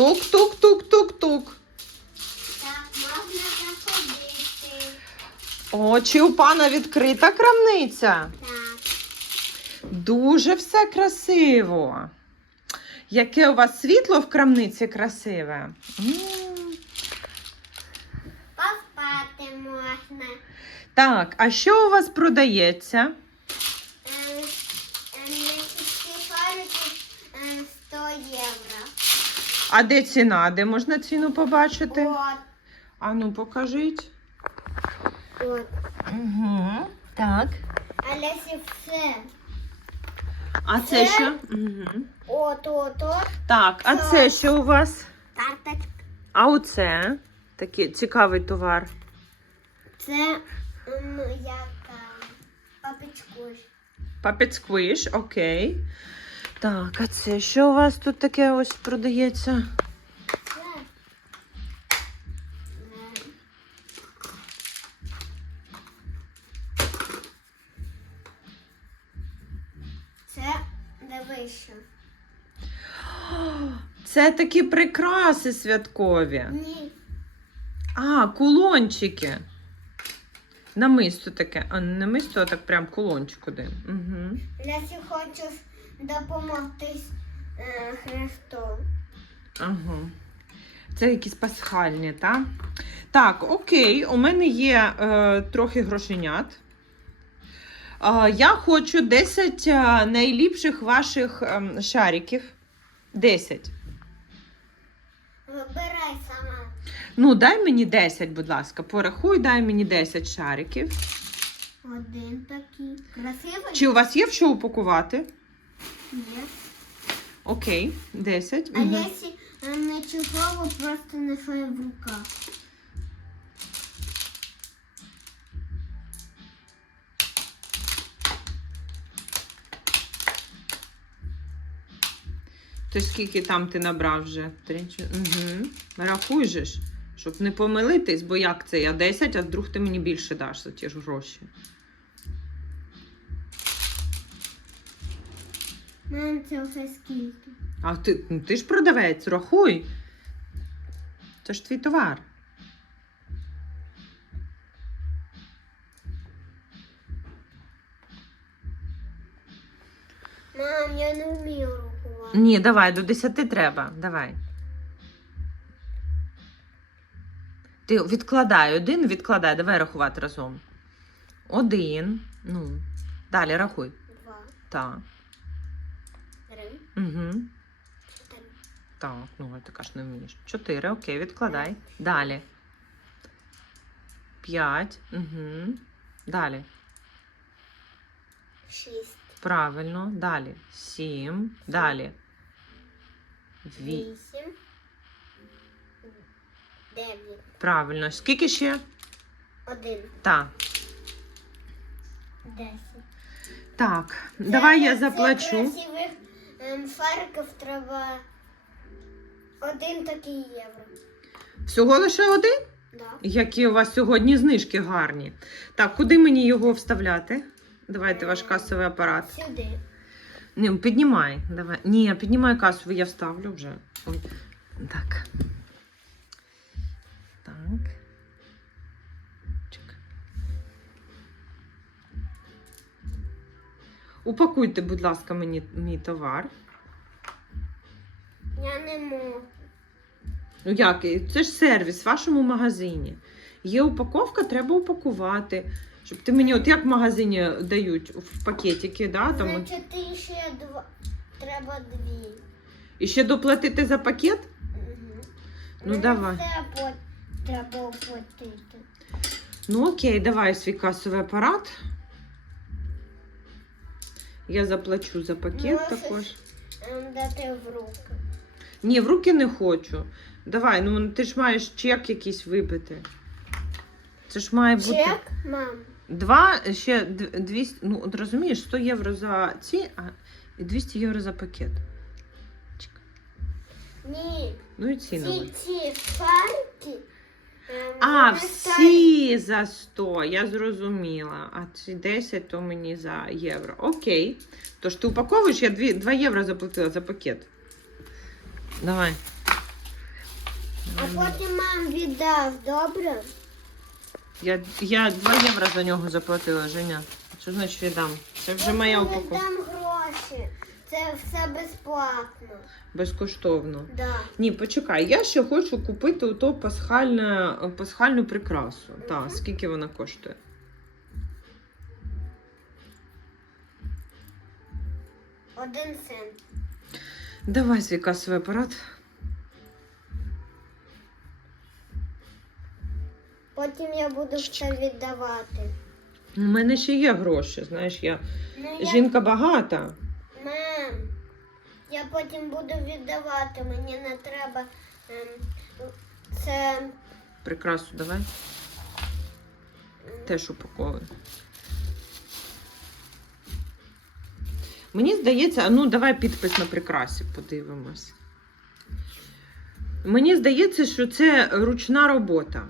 Тук-тук-тук-тук-тук. Так, можна заходити. О, чи у пана відкрита крамниця? Так. Дуже все красиво. Яке у вас світло в крамниці красиве. М. Поспати можна. Так, а що у вас продається? Ем, ем, Ці шарики ем, 100 євро. А де ціна? Де можна ціну побачити? От, А ну покажіть. от. Угу. Так. Але це все. А це Це? що? Угу. От, от, от. Так, а Це- це що у вас? Карточка. А оце такий цікавий товар. Це ем, як. Puppet Squish, окей. Так, а це що у вас тут таке ось продається? Це. Ем. Це такі прикраси святкові. Ні. А, кулончики. Намисто таке. А не намисто, а так прям кулончик один. Угу. Якщо хочеш допомогти е, Христу. Ага. Це якісь пасхальні, так? Так, окей, у мене є е, трохи грошенят. Е, я хочу 10 е, найліпших ваших ем, шариків. 10. Вибирай сама. Ну, дай мені 10, будь ласка. Порахуй, дай мені 10 шариків. Один такий. Красивий? Чи у вас є в що упакувати? Є. Окей, 10. А Мгм. якщо е, не чудово, просто нехай в руках. То скільки там ти набрав вже? Три, угу. Рахуй же ж, щоб не помилитись, бо як це? Я 10, а вдруг ти мені більше даш за ті ж гроші. Мам, це вже скільки? А ти, ну, ти ж продавець, рахуй. Це ж твій товар. Мам, я не вмію рахувати. Ні, давай, до 10 треба. Давай. Ти відкладай один, відкладай, давай рахувати разом. Один. Ну, далі рахуй. Два, Так. три, Угу. чотири. Так, ну ти кажеш, не вмієш. Чотири, окей, відкладай. Далі. П'ять. Угу. Далі. Шість, Правильно. Далі. Сім. Далі. Ві. вісім, дев'ять, Правильно. Скільки ще? один, Так. десять. Так. Давай я Це заплачу. красивих ем, шариків треба один такий євро. Всього лише один? Да. Які у вас сьогодні знижки гарні. Так, куди мені його вставляти? Давайте ваш касовий апарат. Сюди. Ні, піднімай. Давай. Ні, піднімай касовий, я вставлю вже. Ой. Так. Так. Чек. Упакуйте, будь ласка, мені мій товар. Я. Ну як? Це ж сервіс в вашому магазині. Є упаковка, треба упакувати. Щоб ти мені, от як в магазині дають в пакетики, да, там, от. Значить, ти ще два. Треба дві. і ще доплатити за пакет? Угу. Ну, давай. Це по- треба оплатити. Ну окей, давай свій касовий апарат. Я заплачу за пакет Можеш також. ем, дати в руки. Ні, в руки не хочу. Давай, ну ти ж маєш чек якийсь вибити. Це ж має бути. Чек, мам. Два, ще 200, ну от розумієш, 100 євро за ці, а і 200 євро за пакет. Чек. Ні. Ну і ці Ці, ці шарики. ем, А, вони всі за 100, я зрозуміла. А ці 10 то мені за євро. Окей. Тож ти упаковуєш, я 2, 2 євро заплатила за пакет. Давай. А потім мам віддав, добре? Я, я 2 євро за нього заплатила, Женя. Що значить віддам? Це вже моя Я упаковка. дам гроші. Це все безплатно. Безкоштовно. Да. Ні, почекай, я ще хочу купити ото пасхальне, пасхальну прикрасу. Так, скільки вона коштує? Один цент. Давай свій касовий апарат. Потім я буду все віддавати. У мене ще є гроші, знаєш, я Ну, я... жінка багата. Мам, я потім буду віддавати. Мені не треба. ем, Це. Прикрасу давай. Теж упаковуй. Мені здається, ну давай підпис на прикрасі подивимось. Мені здається, що це ручна робота.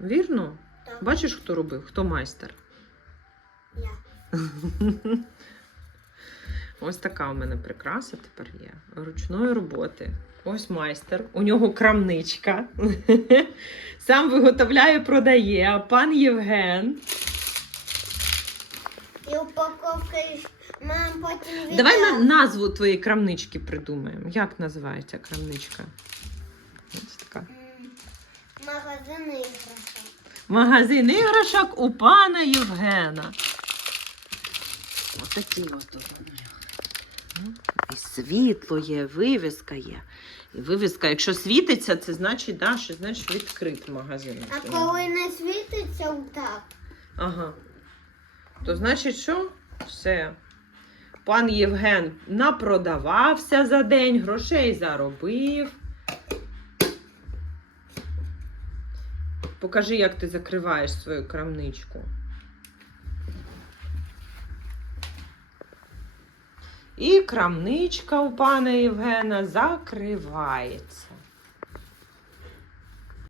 Вірно? Так, Бачиш, хто робив? Хто майстер? я. Ось така у мене прикраса тепер є. Ручної роботи. Ось майстер. У нього крамничка. Сам виготовляє, продає. А пан Євген. І упаковка. і- Мам, потім віддам. Давай на назву твоєї крамнички придумаємо. Як називається крамничка? Ось така. М, Магазин іграшок. Магазин іграшок у пана Євгена. Ось такі от тут. вони. Ну, І світло є, вивіска є. І вивіска, якщо світиться, це значить, да, що значить відкрит магазин. А коли не світиться отак. Ага. То значить, що? Все. Пан Євген напродавався за день, грошей заробив. Покажи, як ти закриваєш свою крамничку. І крамничка у пана Євгена закривається.